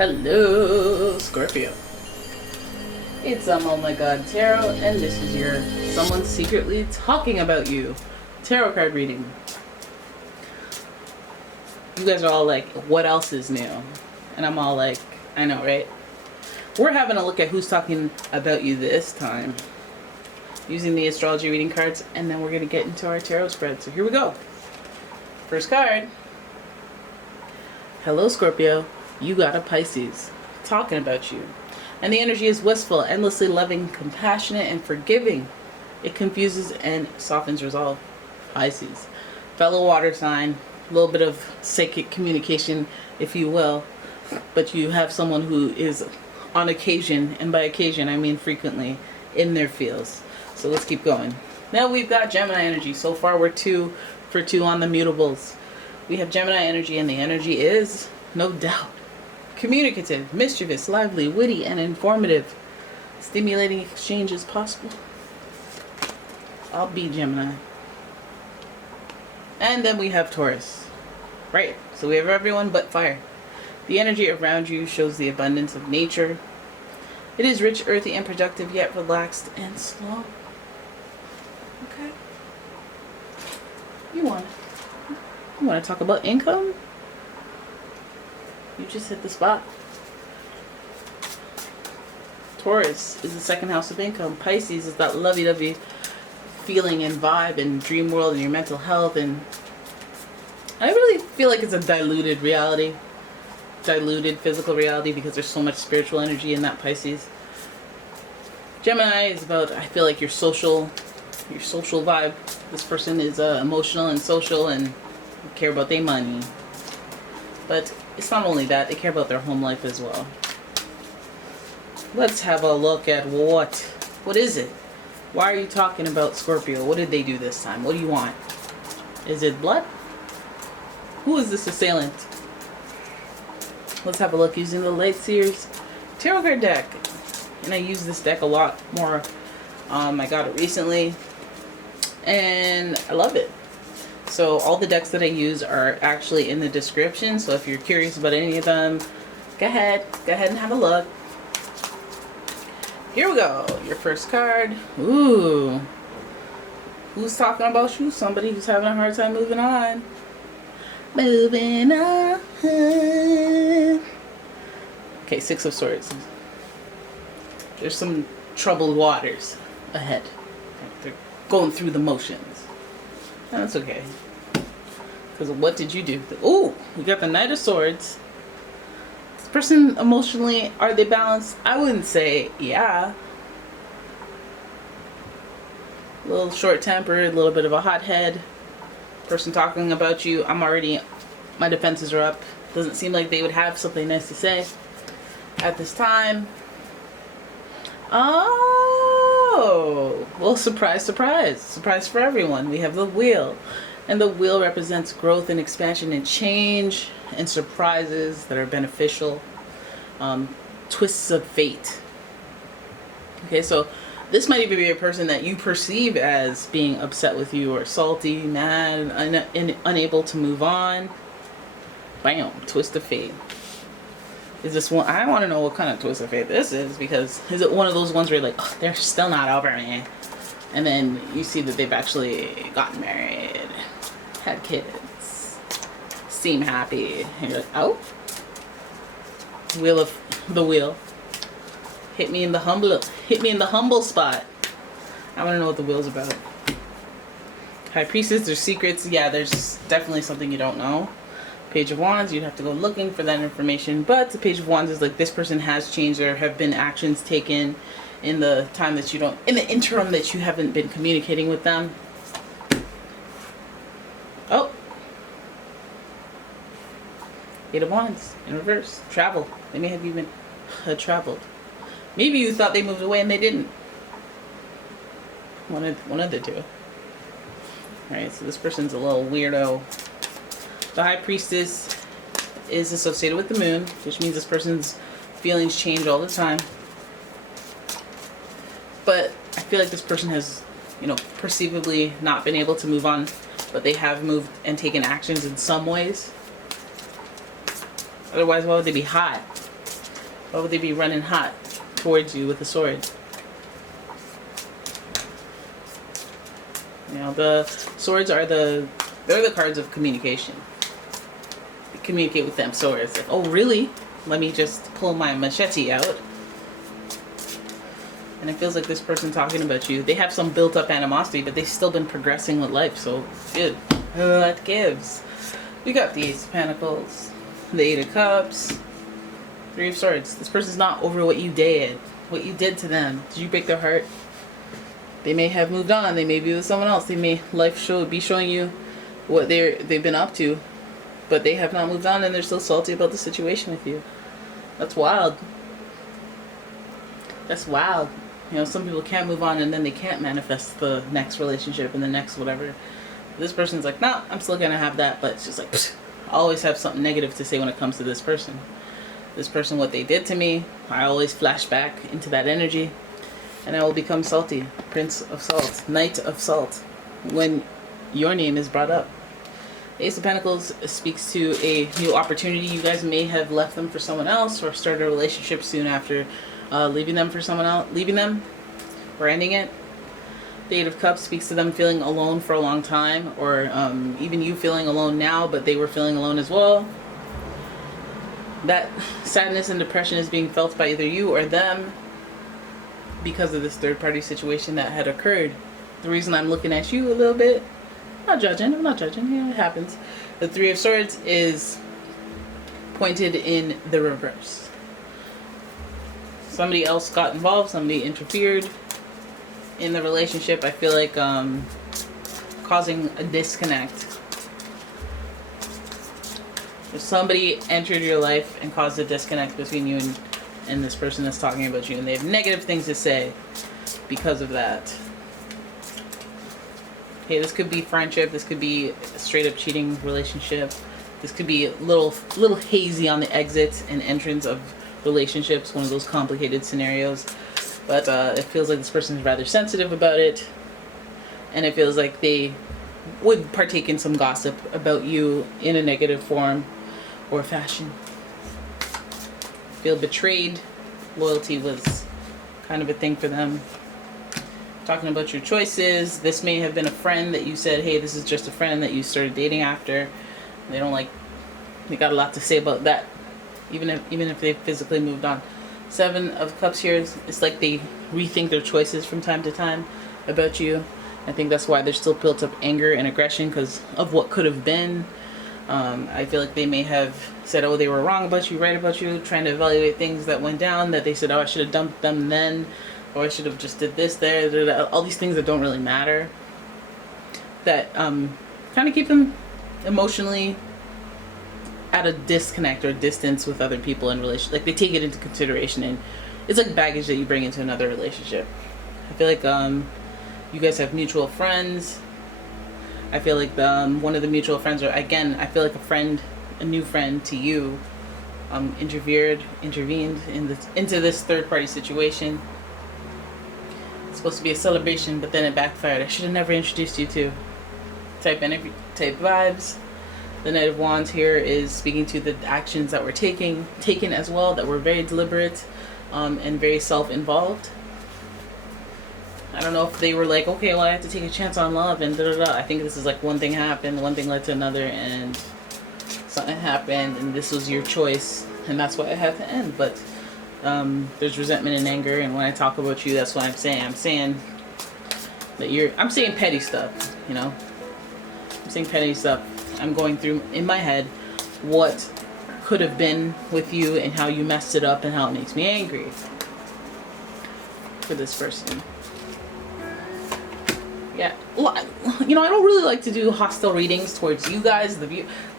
Hello, Scorpio. It's Oh My God Tarot, and this is your someone secretly talking about you tarot card reading. You guys are all like, what else is new? And I'm all like, I know, right? We're having a look at who's talking about you this time, using the astrology reading cards, and then we're going to get into our tarot spread. So here we go. First card. Hello, Scorpio. You got a Pisces talking about you. And the energy is wistful, endlessly loving, compassionate, and forgiving. It confuses and softens resolve. Pisces. Fellow water sign. A little bit of psychic communication, if you will. But you have someone who is on occasion, and by occasion I mean frequently, in their fields. So let's keep going. Now we've got Gemini energy. So far we're 2 for 2 on the mutables. We have Gemini energy, and the energy is, no doubt, communicative, mischievous, lively, witty, and informative. Stimulating exchange is possible. I'll be Gemini. And then we have Taurus. Right, so we have everyone but fire. The energy around you shows the abundance of nature. It is rich, earthy, and productive, yet relaxed and slow. Okay. You want to talk about income? You just hit the spot. Taurus is the second house of income. Pisces is that lovey-dovey feeling and vibe and dream world and your mental health. And I really feel like it's a diluted reality. Diluted physical reality because there's so much spiritual energy in that Pisces. Gemini is about, I feel like, your social vibe. This person is emotional and social and care about their money. But it's not only that, they care about their home life as well. Let's have a look at what is it? Why are you talking about Scorpio? What did they do this time? What do you want? Is it blood? Who is this assailant? Let's have a look using the Light Seers tarot card deck. And I use this deck a lot more. I got it recently and I love it. So all the decks that I use are actually in the description. So if you're curious about any of them, go ahead and have a look. Here we go. Your first card. Ooh. Who's talking about you? Somebody who's having a hard time moving on. Moving on. Okay, Six of Swords. There's some troubled waters ahead. They're going through the motions. That's okay. Because what did you do? Ooh, we got the Knight of Swords. This person emotionally, are they balanced? I wouldn't say yeah. A little short-tempered, a little bit of a hothead. Person talking about you, my defenses are up. Doesn't seem like they would have something nice to say at this time. Oh, well, surprise, surprise. Surprise for everyone. We have the Wheel. And the Wheel represents growth and expansion and change and surprises that are beneficial. Twists of fate. Okay, so this might even be a person that you perceive as being upset with you or salty, mad, and unable to move on. Bam, twist of fate. Is this one? I want to know what kind of twist of fate this is, because is it one of those ones where you're like, oh, they're still not over me, and then you see that they've actually gotten married, had kids, seem happy, and you're like, oh, the wheel hit me in the humble spot. I want to know what the Wheel's about. High Priestess, there's secrets. Yeah, there's definitely something you don't know. Page of Wands, you'd have to go looking for that information. But the Page of Wands is like, this person has changed. There have been actions taken in the time that in the interim that you haven't been communicating with them. Oh. Eight of Wands in reverse. Travel. They may have even traveled. Maybe you thought they moved away and they didn't. One of the two. Right, so this person's a little weirdo. The High Priestess is associated with the Moon, which means this person's feelings change all the time. But I feel like this person has, perceivably not been able to move on, but they have moved and taken actions in some ways. Otherwise, why would they be hot? Why would they be running hot towards you with a sword? You know, the swords are they're the cards of communication. You communicate with them. So it's like, oh really? Let me just pull my machete out. And it feels like this person talking about you, they have some built up animosity, but they've still been progressing with life. So good. That gives. We got the Ace of Pentacles, the Eight of Cups, Three of Swords. This person's not over what you did to them. Did you break their heart? They may have moved on. They may be with someone else. They may be showing you what they've been up to, but they have not moved on, and they're still salty about the situation with you. That's wild. That's wild. You know, some people can't move on, and then they can't manifest the next relationship and the next whatever. This person's like, nah, I'm still gonna have that, but it's just like, pfft, I always have something negative to say when it comes to this person. This person, what they did to me, I always flash back into that energy, and I will become salty. Prince of Salt, Knight of Salt, when your name is brought up. Ace of Pentacles speaks to a new opportunity. You guys may have left them for someone else, or started a relationship soon after leaving them for someone else, or ending it. The Eight of Cups speaks to them feeling alone for a long time, or even you feeling alone now, but they were feeling alone as well. That sadness and depression is being felt by either you or them because of this third-party situation that had occurred. The reason I'm looking at you a little bit, I'm not judging, yeah, it happens. The Three of Swords is pointed in the reverse. Somebody else got involved, somebody interfered in the relationship. I feel like causing a disconnect. If somebody entered your life and caused a disconnect between you and this person that's talking about you, and they have negative things to say because of that. Okay, this could be friendship, this could be a straight up cheating relationship, this could be a little hazy on the exit and entrance of relationships, one of those complicated scenarios. But it feels like this person is rather sensitive about it, and it feels like they would partake in some gossip about you in a negative form or fashion. Feel betrayed. Loyalty was kind of a thing for them. Talking about your choices. This may have been a friend that you said, hey, this is just a friend that you started dating after. They got a lot to say about that, even if they physically moved on. Seven of Cups here, it's like they rethink their choices from time to time about you. I think that's why there's still built up anger and aggression because of what could have been. I feel like they may have said, oh, they were wrong about you, right about you, trying to evaluate things that went down, that they said, oh, I should have dumped them then, or I should have just did this there, all these things that don't really matter, that kind of keep them emotionally at a disconnect or distance with other people in relation. Like they take it into consideration, and it's like baggage that you bring into another relationship. I feel like you guys have mutual friends. I feel like one of the mutual friends, or again, I feel like a new friend to you, intervened into this third-party situation. It's supposed to be a celebration, but then it backfired. I should have never introduced you to type energy, type vibes. The Knight of Wands here is speaking to the actions that were taken as well, that were very deliberate and very self-involved. I don't know if they were like, okay, well, I have to take a chance on love and da-da-da. I think this is like one thing happened, one thing led to another, and something happened, and this was your choice, and that's why it had to end. But there's resentment and anger, and when I talk about you, that's what I'm saying. I'm saying that I'm saying petty stuff, you know? I'm saying petty stuff. I'm going through, in my head, what could have been with you and how you messed it up and how it makes me angry for this person. Yeah, you know, I don't really like to do hostile readings towards you guys, but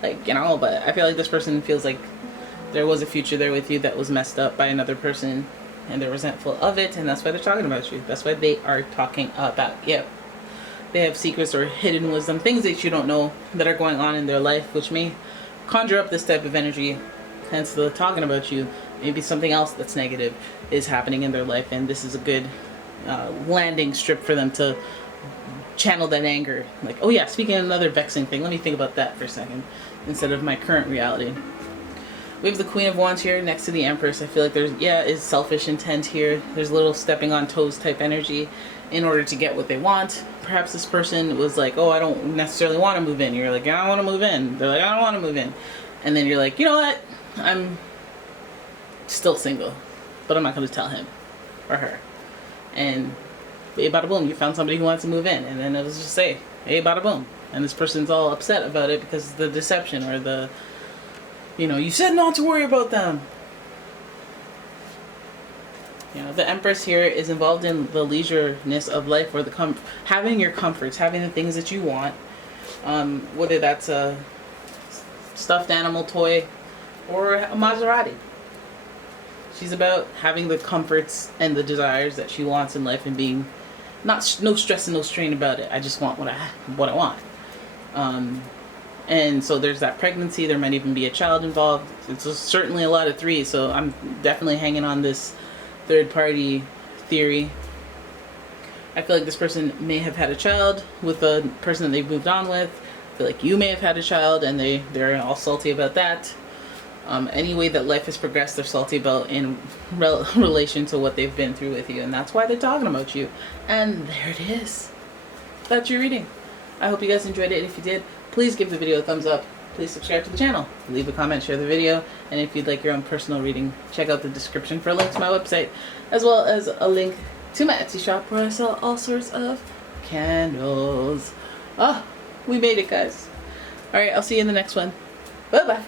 I feel like this person feels like there was a future there with you that was messed up by another person, and they're resentful of it, and that's why they're talking about you. That's why they are talking about you. They have secrets or hidden wisdom, things that you don't know that are going on in their life, which may conjure up this type of energy. Hence, they're talking about you. Maybe something else that's negative is happening in their life, and this is a good landing strip for them to channel that anger. Like, oh yeah, speaking of another vexing thing, let me think about that for a second instead of my current reality. We have the Queen of Wands here next to the Empress. I feel like there's, is selfish intent here. There's a little stepping on toes type energy in order to get what they want. Perhaps this person was like, oh, I don't necessarily want to move in. You're like, I don't want to move in. They're like, I don't want to move in. And then you're like, you know what? I'm still single, but I'm not going to tell him or her. And hey, bada boom, you found somebody who wants to move in. And then it'll just say, hey, bada boom. And this person's all upset about it because of the deception or the, you know, you said not to worry about them. You know, the Empress here is involved in the leisureness of life, or the having your comforts, having the things that you want, whether that's a stuffed animal toy or a Maserati. She's about having the comforts and the desires that she wants in life and being no stress and no strain about it. I just want what I want. And so there's that pregnancy. There might even be a child involved. It's certainly a lot of threes, so I'm definitely hanging on this third party theory. I feel like this person may have had a child with a person that they've moved on with. I feel like you may have had a child and they're all salty about that. Any way that life has progressed, they're salty about in relation to what they've been through with you, and that's why they're talking about you. And there it is. That's your reading. I hope you guys enjoyed it. If you did, please give the video a thumbs up. Please subscribe to the channel. Leave a comment, share the video, and if you'd like your own personal reading, check out the description for a link to my website, as well as a link to my Etsy shop where I sell all sorts of candles. Oh, we made it, guys. Alright, I'll see you in the next one. Bye-bye.